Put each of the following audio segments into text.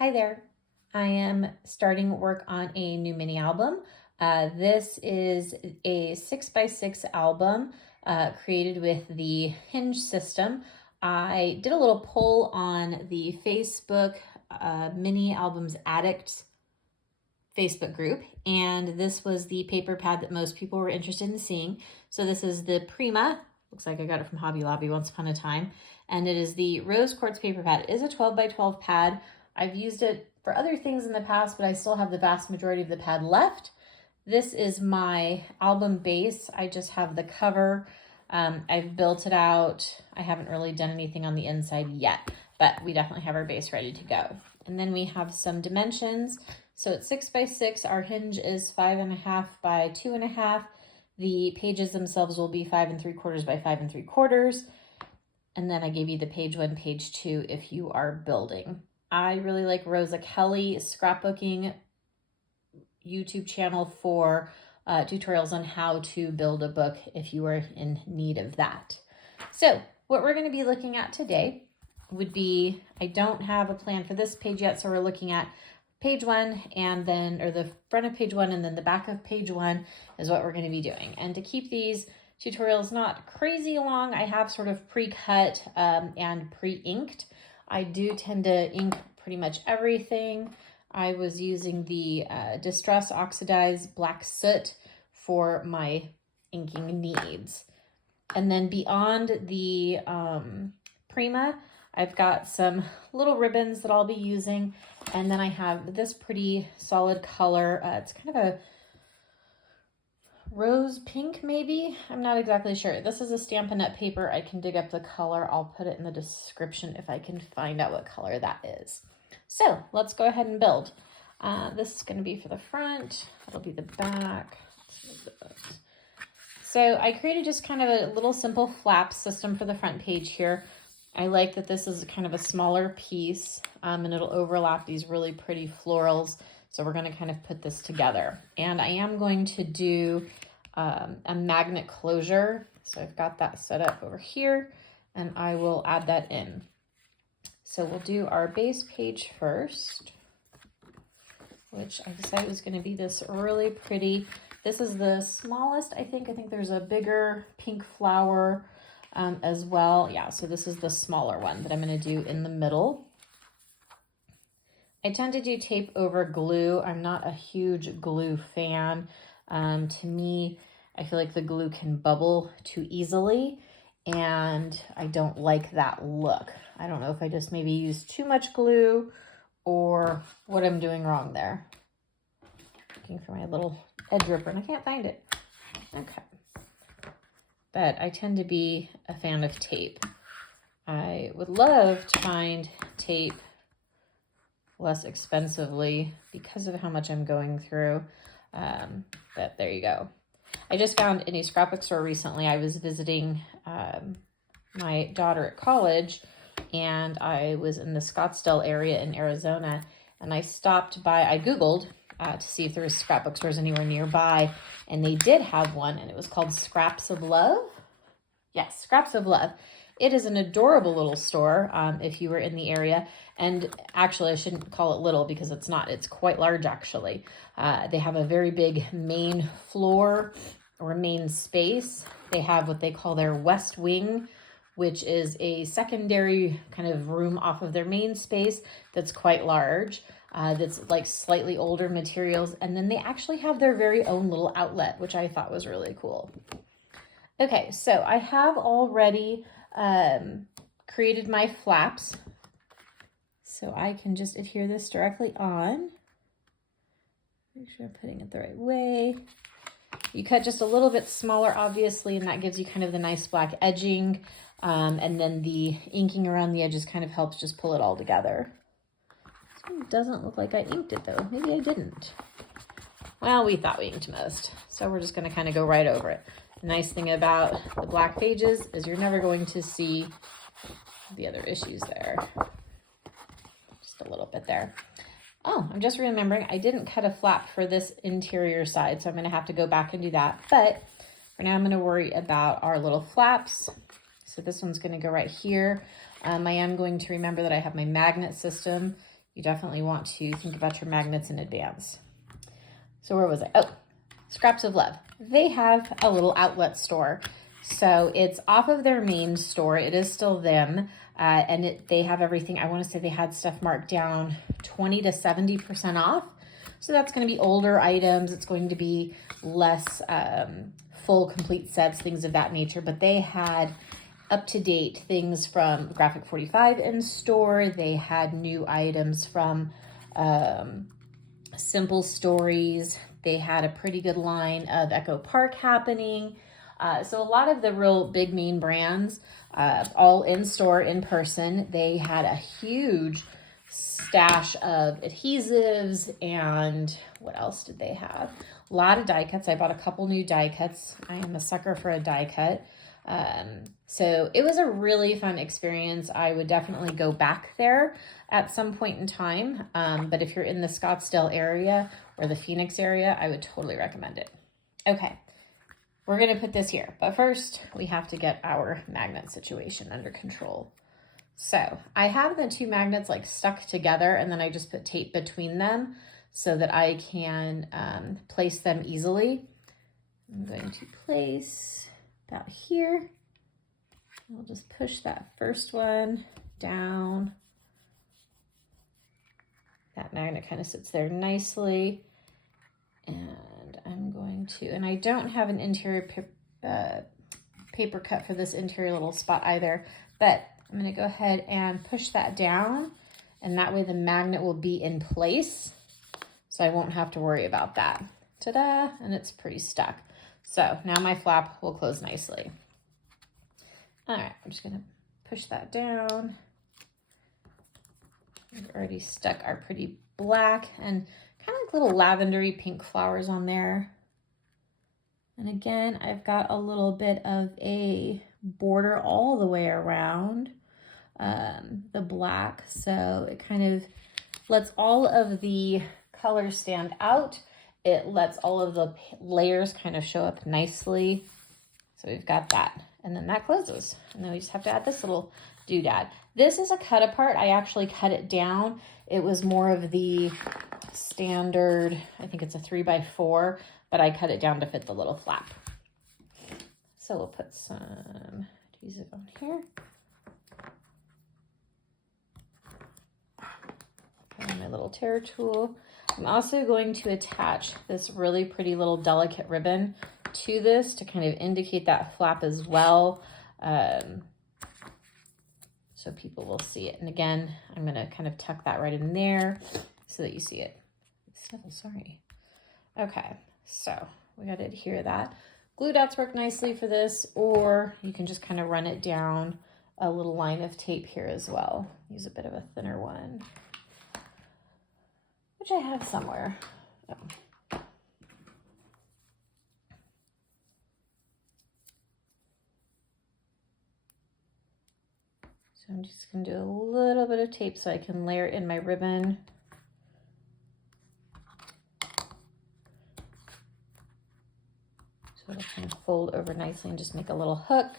Hi there. I am starting work on a new mini album. This is a 6x6 album created with the hinge system. I did a little poll on the Facebook Mini Albums Addicts Facebook group, and this was the paper pad that most people were interested in seeing. So this is the Prima. Looks like I got it from Hobby Lobby once upon a time. And it is the Rose Quartz paper pad. It is a 12x12 pad. I've used it for other things in the past, but I still have the vast majority of the pad left. This is my album base. I just have the cover. I've built it out. I haven't really done anything on the inside yet, but we definitely have our base ready to go. And then we have some dimensions. So it's 6x6. Our hinge is 5.5 by 2.5. The pages themselves will be 5 3/4 by 5 3/4. And then I gave you the page 1, page 2 if you are building. I really like Rosa Kelly scrapbooking YouTube channel for tutorials on how to build a book if you are in need of that. So what we're going to be looking at today would be, I don't have a plan for this page yet, so we're looking at page 1 and then, or the front of page 1 and then the back of page 1 is what we're going to be doing. And to keep these tutorials not crazy long, I have sort of pre-cut and pre-inked. I do tend to ink pretty much everything. I was using the Distress Oxidized Black Soot for my inking needs. And then beyond the Prima, I've got some little ribbons that I'll be using. And then I have this pretty solid color. It's kind of a rose pink, maybe? I'm not exactly sure. This is a Stampin' Up! Paper. I can dig up the color. I'll put it in the description if I can find out what color that is. So let's go ahead and build. This is going to be for the front. That'll be the back. So I created just kind of a little simple flap system for the front page here. I like that this is kind of a smaller piece and it'll overlap these really pretty florals. So we're going to kind of put this together. And I am going to do a magnet closure. So I've got that set up over here and I will add that in. So we'll do our base page first, which I decided was going to be this really pretty. This is the smallest, I think. I think there's a bigger pink flower as well. Yeah, so this is the smaller one that I'm going to do in the middle. I tend to do tape over glue. I'm not a huge glue fan. To me, I feel like the glue can bubble too easily, and I don't like that look. I don't know if I just maybe used too much glue or what I'm doing wrong there. Looking for my little edge ripper, and I can't find it. Okay. But I tend to be a fan of tape. I would love to find tape less expensively because of how much I'm going through. But there you go. I just found in a scrapbook store recently, I was visiting my daughter at college, and I was in the Scottsdale area in Arizona, and I stopped by, I Googled to see if there was scrapbook stores anywhere nearby, and they did have one, and it was called Scraps of Love. Yes, Scraps of Love. It is an adorable little store if you were in the area. And actually, I shouldn't call it little because it's not. It's quite large, actually. They have a very big main floor or main space. They have what they call their West Wing, which is a secondary kind of room off of their main space that's quite large. That's like slightly older materials. And then they actually have their very own little outlet, which I thought was really cool. Okay, so I have already created my flaps. So I can just adhere this directly on. Make sure I'm putting it the right way. You cut just a little bit smaller, obviously, and that gives you kind of the nice black edging. And then the inking around the edges kind of helps just pull it all together. This one doesn't look like I inked it, though. Maybe I didn't. Well, we thought we inked most. So we're just going to kind of go right over it. The nice thing about the black pages is you're never going to see the other issues there. Just a little bit there. Oh, I'm just remembering I didn't cut a flap for this interior side, so I'm going to have to go back and do that. But for now, I'm going to worry about our little flaps. So this one's going to go right here. I am going to remember that I have my magnet system you definitely want to think about your magnets in advance. So where was I? Oh, Scraps of Love. They have a little outlet store. So it's off of their main store. It is still them. And they have everything. I want to say they had stuff marked down 20 to 70% off. So that's going to be older items. It's going to be less full, complete sets, things of that nature. But they had up-to-date things from Graphic 45 in store. They had new items from Simple Stories. They had a pretty good line of Echo Park happening. So a lot of the real big main brands, all in store, in person. They had a huge stash of adhesives, and what else did they have? A lot of die cuts. I bought a couple new die cuts. I am a sucker for a die cut. So it was a really fun experience. I would definitely go back there at some point in time. But if you're in the Scottsdale area or the Phoenix area, I would totally recommend it. Okay. We're going to put this here, but first we have to get our magnet situation under control. So I have the two magnets like stuck together, and then I just put tape between them so that I can place them easily. I'm going to place about here. I'll just push that first one down. That magnet kind of sits there nicely. And I'm going to, and I don't have an interior paper cut for this interior little spot either, but I'm going to go ahead and push that down, and that way the magnet will be in place, so I won't have to worry about that. Ta-da! And it's pretty stuck. So now my flap will close nicely. All right, I'm just going to push that down. We've already stuck our pretty black and kind of like little lavendery pink flowers on there. And again, I've got a little bit of a border all the way around the black. So it kind of lets all of the colors stand out. It lets all of the layers kind of show up nicely. So we've got that. And then that closes. And then we just have to add this little doodad. This is a cut apart. I actually cut it down. It was more of the standard, I think it's a 3x4, but I cut it down to fit the little flap. So we'll put some adhesive on here. And my little tear tool. I'm also going to attach this really pretty little delicate ribbon to this to kind of indicate that flap as well. So people will see it. And again, I'm going to kind of tuck that right in there so that you see it. Sniffle, sorry. Okay, so we got to adhere that. Glue dots work nicely for this, or you can just kind of run it down a little line of tape here as well. Use a bit of a thinner one, which I have somewhere. Oh. So I'm just going to do a little bit of tape so I can layer in my ribbon. So it'll kind of fold over nicely and just make a little hook.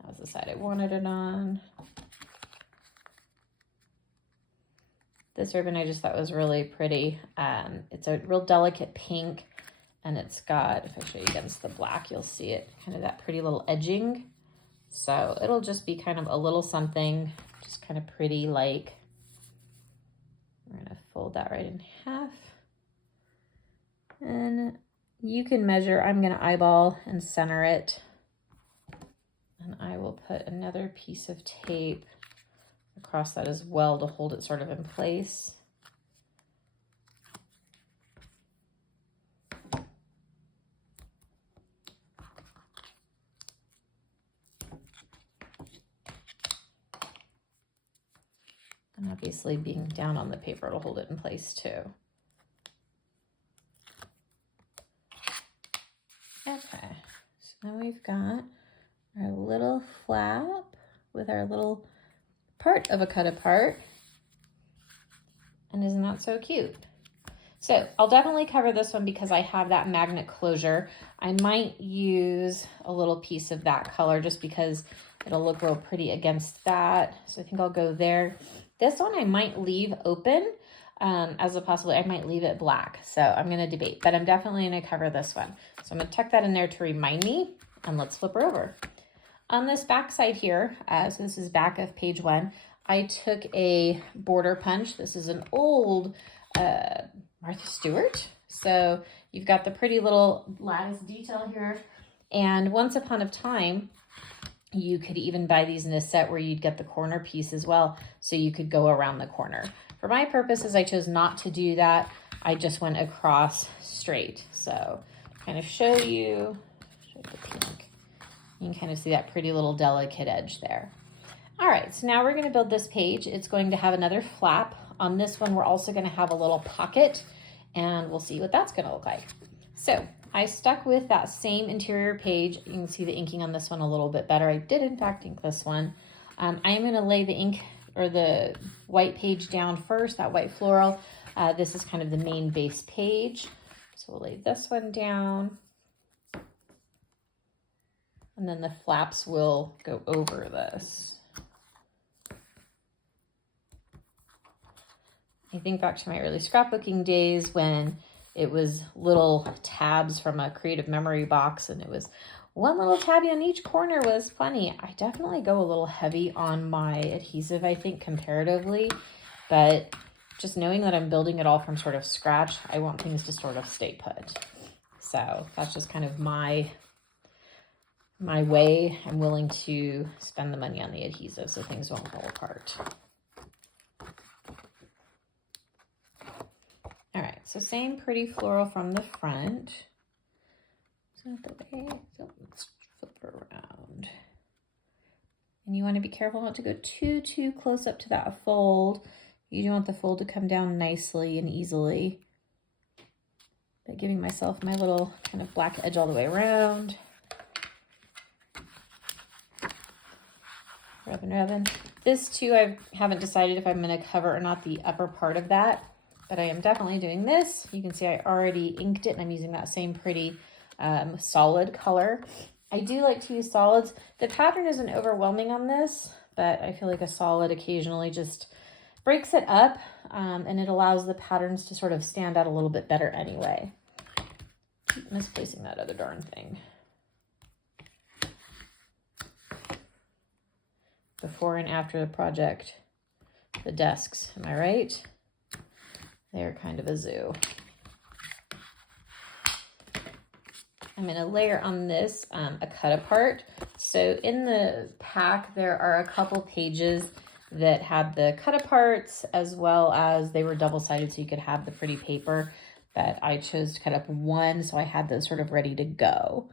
That was the side I wanted it on. This ribbon I just thought was really pretty. It's a real delicate pink, and it's got, if I show you against the black, you'll see it, kind of that pretty little edging. So it'll just be kind of a little something, just kind of pretty like. We're gonna fold that right in half. And you can measure, I'm gonna eyeball and center it. And I will put another piece of tape across that as well to hold it sort of in place. And obviously being down on the paper, it'll hold it in place too. Okay, so now we've got our little flap with our little part of a cut apart. And isn't that so cute? So I'll definitely cover this one because I have that magnet closure. I might use a little piece of that color just because it'll look real pretty against that. So I think I'll go there. This one I might leave open as a possibility. I might leave it black. So I'm going to debate, but I'm definitely going to cover this one. So I'm going to tuck that in there to remind me, and let's flip her over. On this back side here, so this is back of page 1, I took a border punch. This is an old Martha Stewart. So you've got the pretty little lattice detail here. And once upon a time, you could even buy these in a set where you'd get the corner piece as well, so you could go around the corner. For my purposes, I chose not to do that. I just went across straight. So kind of show you the pink. You can kind of see that pretty little delicate edge there. All right, so now we're going to build this page. It's going to have another flap. On this one, we're also going to have a little pocket, and we'll see what that's going to look like. So I stuck with that same interior page. You can see the inking on this one a little bit better. I did, in fact, ink this one. I am going to lay the ink or the white page down first, that white floral. This is kind of the main base page. So we'll lay this one down. And then the flaps will go over this. I think back to my early scrapbooking days when it was little tabs from a creative memory box, and it was one little tabby on each corner was funny. I definitely go a little heavy on my adhesive, I think, comparatively, but just knowing that I'm building it all from sort of scratch, I want things to sort of stay put. So that's just kind of my way. I'm willing to spend the money on the adhesive so things won't fall apart. All right, so same pretty floral from the front. Is that the way? So let's flip it around. And you want to be careful not to go too close up to that fold. You do want the fold to come down nicely and easily. But giving myself my little kind of black edge all the way around. Rubbing. This too, I haven't decided if I'm going to cover or not the upper part of that. But I am definitely doing this. You can see I already inked it, and I'm using that same pretty solid color. I do like to use solids. The pattern isn't overwhelming on this, but I feel like a solid occasionally just breaks it up, and it allows the patterns to sort of stand out a little bit better anyway. Keep misplacing that other darn thing. Before and after the project, the desks, am I right? They're kind of a zoo. I'm going to layer on this a cut apart. So in the pack, there are a couple pages that had the cut aparts, as well as they were double-sided so you could have the pretty paper, but I chose to cut up one, so I had those sort of ready to go.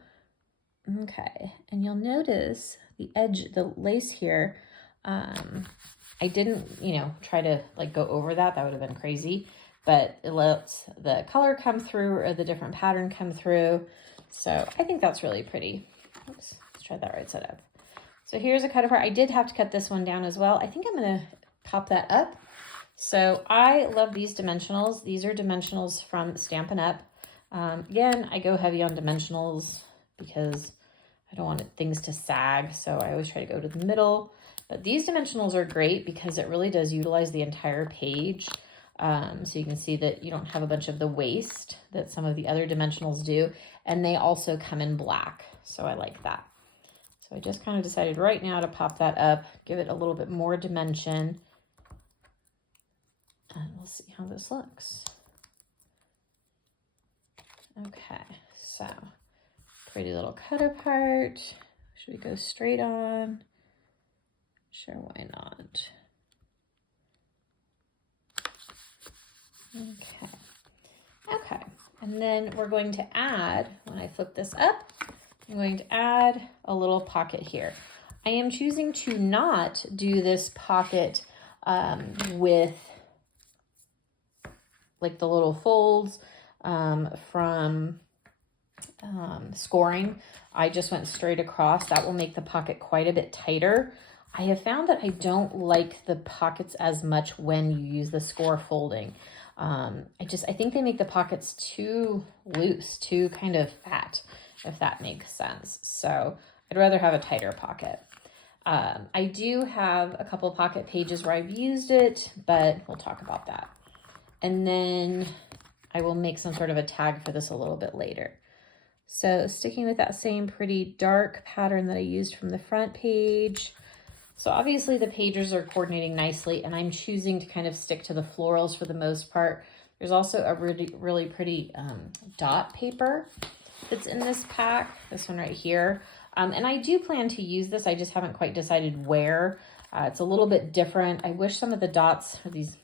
Okay, and you'll notice the edge, the lace here, I didn't, try to like go over that. That would have been crazy. But it lets the color come through or the different pattern come through. So I think that's really pretty. Oops, let's try that right side up. So here's a cut apart. I did have to cut this one down as well. I think I'm going to pop that up. So I love these dimensionals. These are dimensionals from Stampin' Up. Again, I go heavy on dimensionals because I don't want things to sag. So I always try to go to the middle. But these dimensionals are great because it really does utilize the entire page. So you can see that you don't have a bunch of the waste that some of the other dimensionals do, and they also come in black. So I like that. So I just kind of decided right now to pop that up, give it a little bit more dimension, and we'll see how this looks. Okay, so pretty little cut apart. Should we go straight on? Sure, why not? Okay, and then we're going to add, when I flip this up, I'm going to add a little pocket here. I am choosing to not do this pocket with like the little folds from scoring. I just went straight across. That will make the pocket quite a bit tighter. I have found that I don't like the pockets as much when you use the score folding. I think they make the pockets too loose, too kind of fat, if that makes sense. So I'd rather have a tighter pocket. I do have a couple pocket pages where I've used it, but we'll talk about that. And then I will make some sort of a tag for this a little bit later. So sticking with that same pretty dark pattern that I used from the front page. So obviously the pages are coordinating nicely, and I'm choosing to kind of stick to the florals for the most part. There's also a really pretty dot paper that's in this pack, this one right here. And I do plan to use this. I just haven't quite decided where. It's a little bit different. I wish some of the dots, or these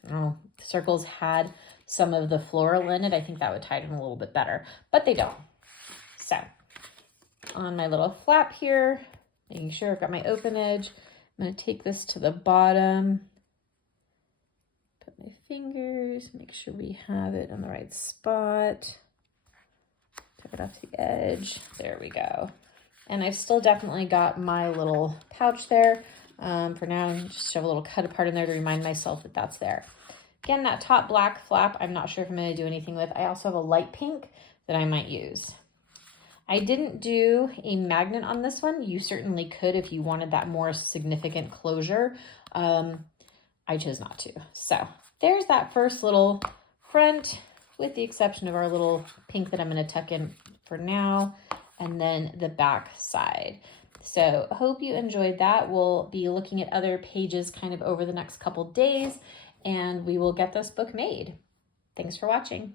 circles, had some of the floral in it. I think that would tie it in a little bit better, but they don't. So on my little flap here, making sure I've got my open edge, I'm going to take this to the bottom, put my fingers, make sure we have it on the right spot, tap it off the edge. There we go. And I've still definitely got my little pouch there. For now, I just shove a little cut apart in there to remind myself that that's there. Again, that top black flap, I'm not sure if I'm going to do anything with. I also have a light pink that I might use. I didn't do a magnet on this one. You certainly could if you wanted that more significant closure. I chose not to. So there's that first little front, with the exception of our little pink that I'm going to tuck in for now, and then the back side. So hope you enjoyed that. We'll be looking at other pages kind of over the next couple days, and we will get this book made. Thanks for watching.